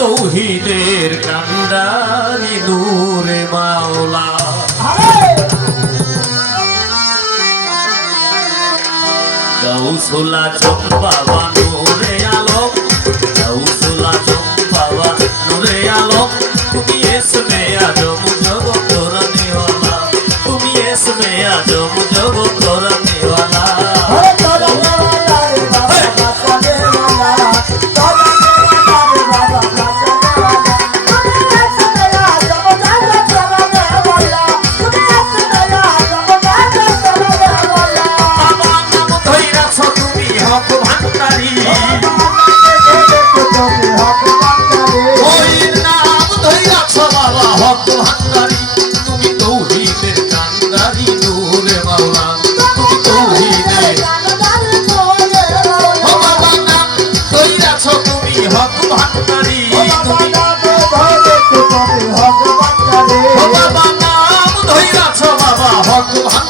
তৌহিদের কান্দারি নূরে মাওলা। গৌসুলা চম্পা নূরে আলম গৌসুলা চম্পা নূরে আলো তুমি এস মেয়া এসমে আজম জগত রানি তুমি এস মেয়া আজম জগত Allah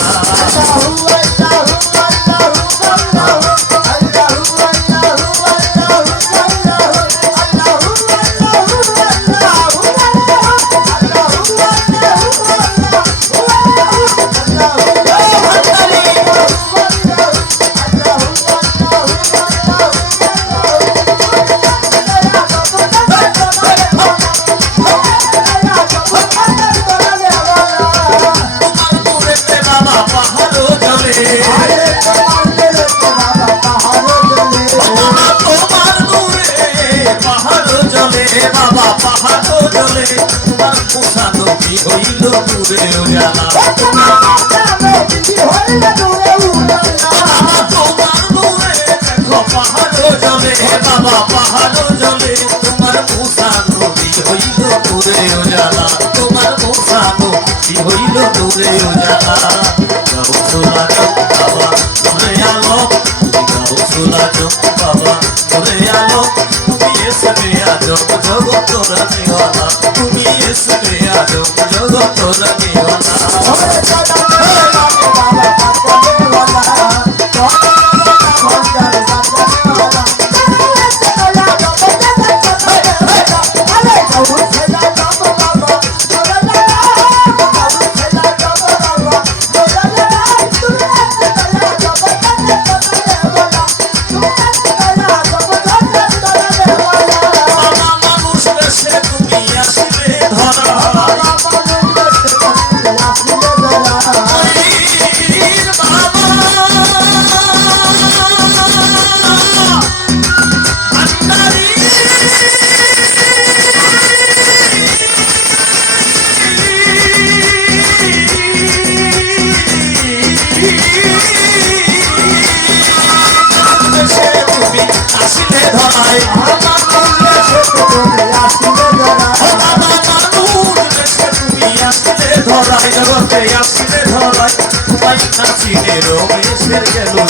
啊，好。বাবা পাহাড় জলে তোমার মূষা নদী হইল দূরে উজালা। তোমার মূষা নদী হইল দূরে উজালা। গাও সোলা চোখ বাবা ধরে আলো। গাও সোলা চোখ বাবা ধরে আলো। তুমি এসে আজব জগত রানিওয়ালা তুমি এসে আজব জগত রানিওয়ালা Oh,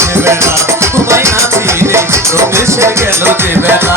যে বেলা ঘুমাই না ছিলে রমেশে গেল যে বেলা